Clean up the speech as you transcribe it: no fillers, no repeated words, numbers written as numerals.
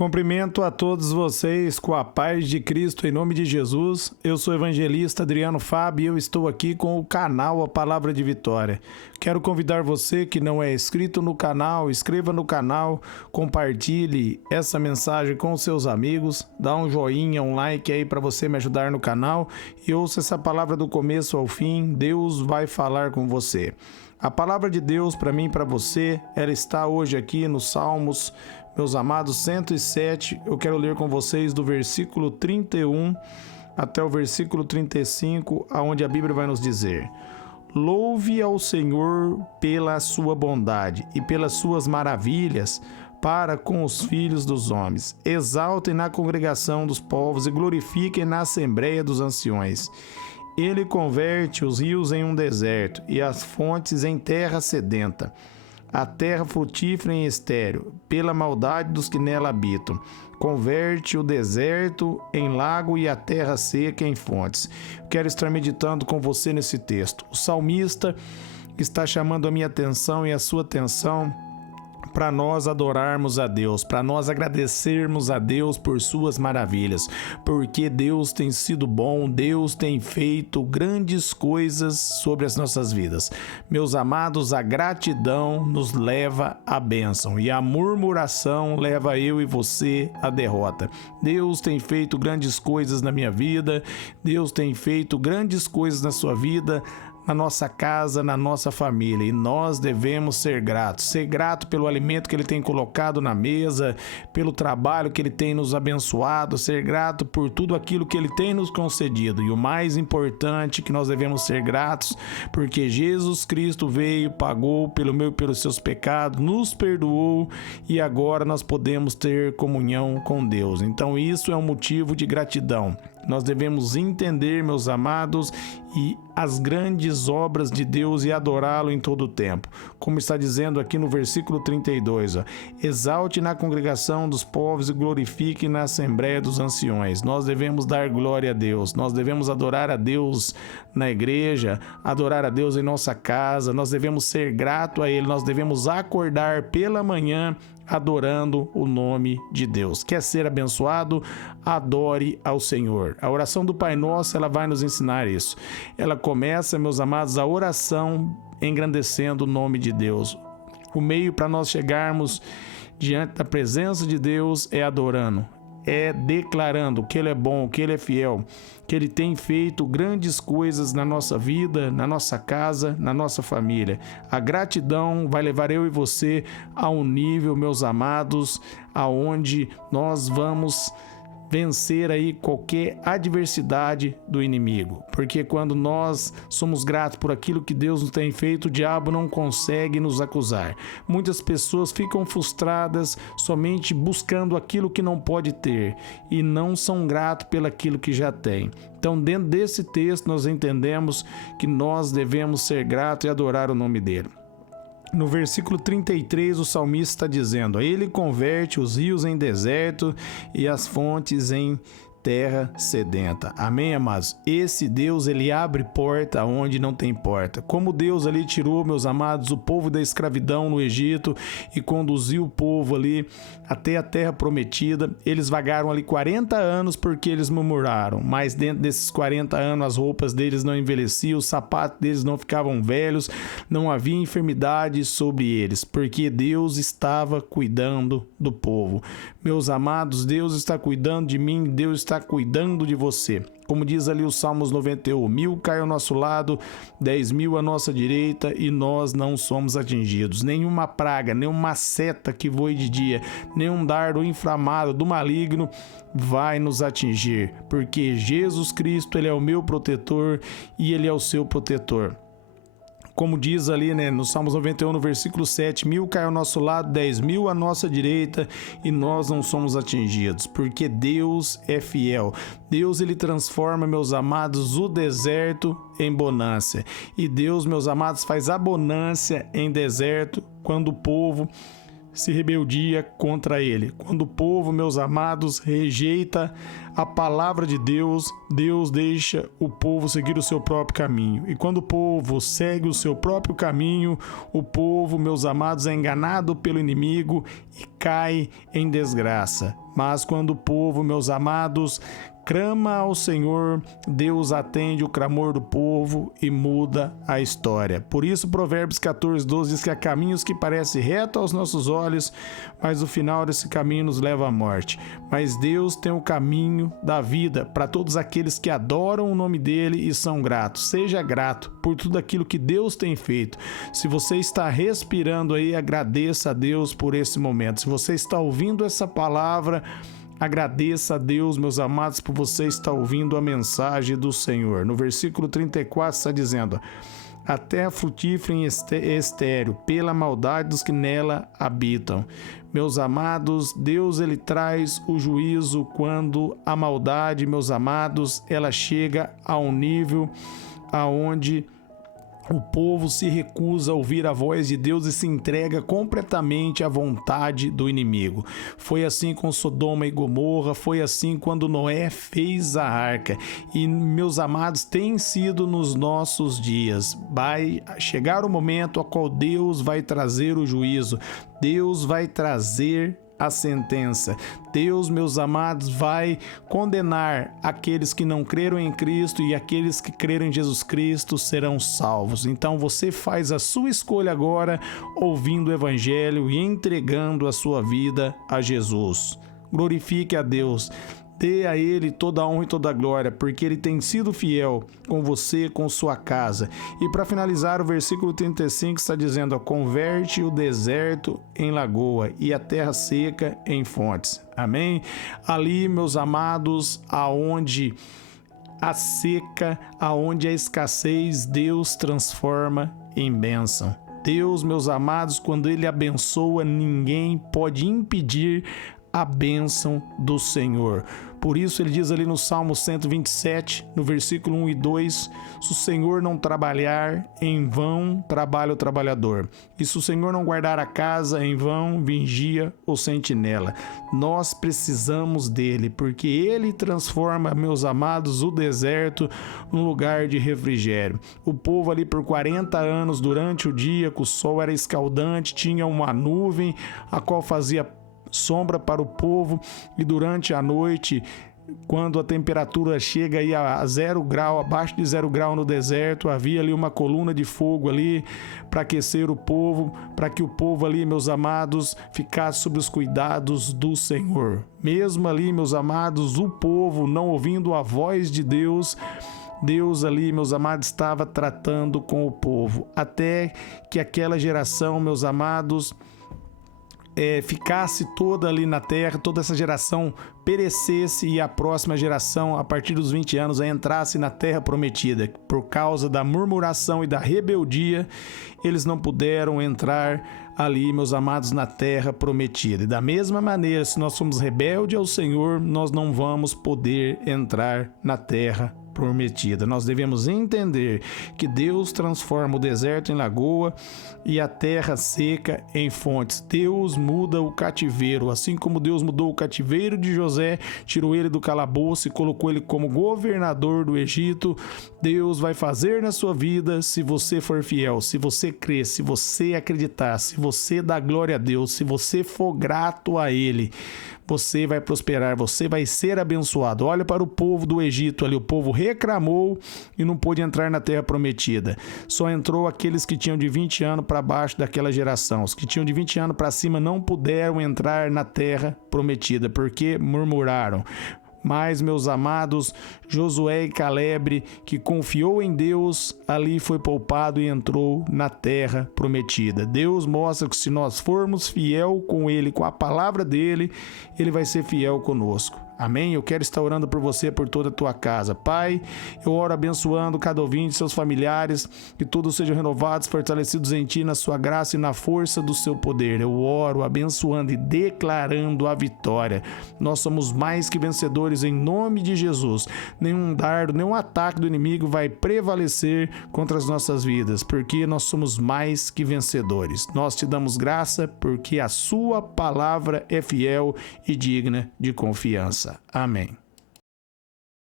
Cumprimento a todos vocês com a paz de Cristo em nome de Jesus. Eu sou o evangelista Adriano Fábio e eu estou aqui com o canal A Palavra de Vitória. Quero convidar você que não é inscrito no canal, inscreva no canal, compartilhe essa mensagem com seus amigos, dá um joinha, um like aí para você me ajudar no canal e ouça essa palavra do começo ao fim. Deus vai falar com você. A palavra de Deus para mim e para você, ela está hoje aqui no Salmos, meus amados, 107. Eu quero ler com vocês do versículo 31 até o versículo 35, aonde a Bíblia vai nos dizer: Louve ao Senhor pela sua bondade e pelas suas maravilhas para com os filhos dos homens. Exaltem na congregação dos povos e glorifiquem na assembleia dos anciões. Ele converte os rios em um deserto e as fontes em terra sedenta, a terra frutífera em estéril, pela maldade dos que nela habitam. Converte o deserto em lago e a terra seca em fontes. Quero estar meditando com você nesse texto. O salmista está chamando a minha atenção e a sua atenção para nós adorarmos a Deus, para nós agradecermos a Deus por suas maravilhas, porque Deus tem sido bom, Deus tem feito grandes coisas sobre as nossas vidas. Meus amados, a gratidão nos leva à bênção e a murmuração leva eu e você à derrota. Deus tem feito grandes coisas na minha vida, Deus tem feito grandes coisas na sua vida, na nossa casa, na nossa família, e nós devemos ser grato pelo alimento que Ele tem colocado na mesa, pelo trabalho que Ele tem nos abençoado, ser grato por tudo aquilo que Ele tem nos concedido, e o mais importante, que nós devemos ser gratos, porque Jesus Cristo veio, pagou pelo meu e pelos seus pecados, nos perdoou, e agora nós podemos ter comunhão com Deus. Então isso é um motivo de gratidão. Nós devemos entender, meus amados, e as grandes obras de Deus e adorá-lo em todo o tempo. Como está dizendo aqui no versículo 32, exalte na congregação dos povos e glorifique na assembleia dos anciões. Nós devemos dar glória a Deus, nós devemos adorar a Deus na igreja, adorar a Deus em nossa casa, nós devemos ser grato a Ele, nós devemos acordar pela manhã adorando o nome de Deus. Quer ser abençoado? Adore ao Senhor. A oração do Pai Nosso, ela vai nos ensinar isso. Ela começa, meus amados, a oração engrandecendo o nome de Deus. O meio para nós chegarmos diante da presença de Deus é adorando, é declarando que Ele é bom, que Ele é fiel, que Ele tem feito grandes coisas na nossa vida, na nossa casa, na nossa família. A gratidão vai levar eu e você a um nível, meus amados, aonde nós vamos vencer aí qualquer adversidade do inimigo, porque quando nós somos gratos por aquilo que Deus nos tem feito, o diabo não consegue nos acusar. Muitas pessoas ficam frustradas somente buscando aquilo que não pode ter e não são gratos pelaquilo que já tem. Então, dentro desse texto, nós entendemos que nós devemos ser gratos e adorar o nome dele. No versículo 33, o salmista está dizendo: Ele converte os rios em deserto e as fontes em terra sedenta. Amém, amados? Esse Deus, Ele abre porta onde não tem porta. Como Deus ali tirou, meus amados, o povo da escravidão no Egito e conduziu o povo ali até a terra prometida. Eles vagaram ali 40 anos porque eles murmuraram, mas dentro desses 40 anos as roupas deles não envelheciam, os sapatos deles não ficavam velhos, não havia enfermidade sobre eles, porque Deus estava cuidando do povo. Meus amados, Deus está cuidando de mim, Deus está cuidando de você. Como diz ali o Salmos 91, 1000 caem ao nosso lado, 10.000 à nossa direita e nós não somos atingidos. Nenhuma praga, nenhuma seta que voe de dia, nenhum dardo inflamado do maligno vai nos atingir, porque Jesus Cristo, Ele é o meu protetor e Ele é o seu protetor. Como diz ali, no Salmos 91, no versículo 7, 1000 caem ao nosso lado, 10.000 à nossa direita e nós não somos atingidos, porque Deus é fiel. Deus, Ele transforma, meus amados, o deserto em bonança. E Deus, meus amados, faz abundância em deserto quando o povo se rebeldia contra ele. Quando o povo, meus amados, rejeita a palavra de Deus, Deus deixa o povo seguir o seu próprio caminho. E quando o povo segue o seu próprio caminho, o povo, meus amados, é enganado pelo inimigo e cai em desgraça. Mas quando o povo, meus amados, clama ao Senhor, Deus atende o clamor do povo e muda a história. Por isso, Provérbios 14:12 diz que há caminhos que parecem retos aos nossos olhos, mas o final desse caminho nos leva à morte. Mas Deus tem o caminho da vida para todos aqueles que adoram o nome dele e são gratos. Seja grato por tudo aquilo que Deus tem feito. Se você está respirando aí, agradeça a Deus por esse momento. Se você está ouvindo essa palavra, agradeça a Deus, meus amados, por você estar ouvindo a mensagem do Senhor. No versículo 34 está dizendo: a terra frutífera e estéril, pela maldade dos que nela habitam. Meus amados, Deus ele traz o juízo quando a maldade, meus amados, ela chega a um nível aonde o povo se recusa a ouvir a voz de Deus e se entrega completamente à vontade do inimigo. Foi assim com Sodoma e Gomorra, foi assim quando Noé fez a arca. E, meus amados, tem sido nos nossos dias. Vai chegar o momento a qual Deus vai trazer o juízo. Deus vai trazer a sentença. Deus, meus amados, vai condenar aqueles que não creram em Cristo, e aqueles que creram em Jesus Cristo serão salvos. Então você faz a sua escolha agora, ouvindo o Evangelho e entregando a sua vida a Jesus. Glorifique a Deus. Dê a Ele toda a honra e toda a glória, porque Ele tem sido fiel com você, com sua casa. E para finalizar, o versículo 35 está dizendo: converte o deserto em lagoa e a terra seca em fontes. Amém? Ali, meus amados, aonde a seca, aonde a escassez, Deus transforma em bênção. Deus, meus amados, quando Ele abençoa, ninguém pode impedir a bênção do Senhor. Por isso ele diz ali no Salmo 127, no versículo 1 e 2, se o Senhor não trabalhar, em vão trabalha o trabalhador. E se o Senhor não guardar a casa, em vão vigia o sentinela. Nós precisamos dele, porque ele transforma, meus amados, o deserto num lugar de refrigério. O povo ali por 40 anos, durante o dia, que o sol era escaldante, tinha uma nuvem, a qual fazia sombra para o povo, e durante a noite, quando a temperatura chega aí a 0 grau, abaixo de 0 grau no deserto, havia ali uma coluna de fogo ali para aquecer o povo, para que o povo ali, meus amados, ficasse sob os cuidados do Senhor. Mesmo ali, meus amados, o povo não ouvindo a voz de Deus, Deus ali, meus amados, estava tratando com o povo, até que aquela geração, meus amados, ficasse toda ali na terra, toda essa geração perecesse, e a próxima geração, a partir dos 20 anos, entrasse na terra prometida. Por causa da murmuração e da rebeldia, eles não puderam entrar ali, meus amados, na terra prometida. E da mesma maneira, se nós somos rebeldes ao Senhor, nós não vamos poder entrar na terra prometida. Nós devemos entender que Deus transforma o deserto em lagoa e a terra seca em fontes. Deus muda o cativeiro, assim como Deus mudou o cativeiro de José, tirou ele do calabouço e colocou ele como governador do Egito. Deus vai fazer na sua vida, se você for fiel, se você crer, se você acreditar, se você dá glória a Deus, se você for grato a Ele, você vai prosperar, você vai ser abençoado. Olha para o povo do Egito ali, o povo reclamou e não pôde entrar na terra prometida. Só entrou aqueles que tinham de 20 anos para baixo daquela geração. Os que tinham de 20 anos para cima não puderam entrar na terra prometida, porque murmuraram. Mas, meus amados, Josué e Caleb, que confiou em Deus, ali foi poupado e entrou na terra prometida. Deus mostra que se nós formos fiel com Ele, com a palavra dEle, Ele vai ser fiel conosco. Amém? Eu quero estar orando por você, por toda a tua casa. Pai, eu oro abençoando cada ouvinte, seus familiares, que todos sejam renovados, fortalecidos em Ti, na sua graça e na força do seu poder. Eu oro abençoando e declarando a vitória. Nós somos mais que vencedores em nome de Jesus. Nenhum dardo, nenhum ataque do inimigo vai prevalecer contra as nossas vidas, porque nós somos mais que vencedores. Nós te damos graça porque a sua palavra é fiel e digna de confiança. Amém.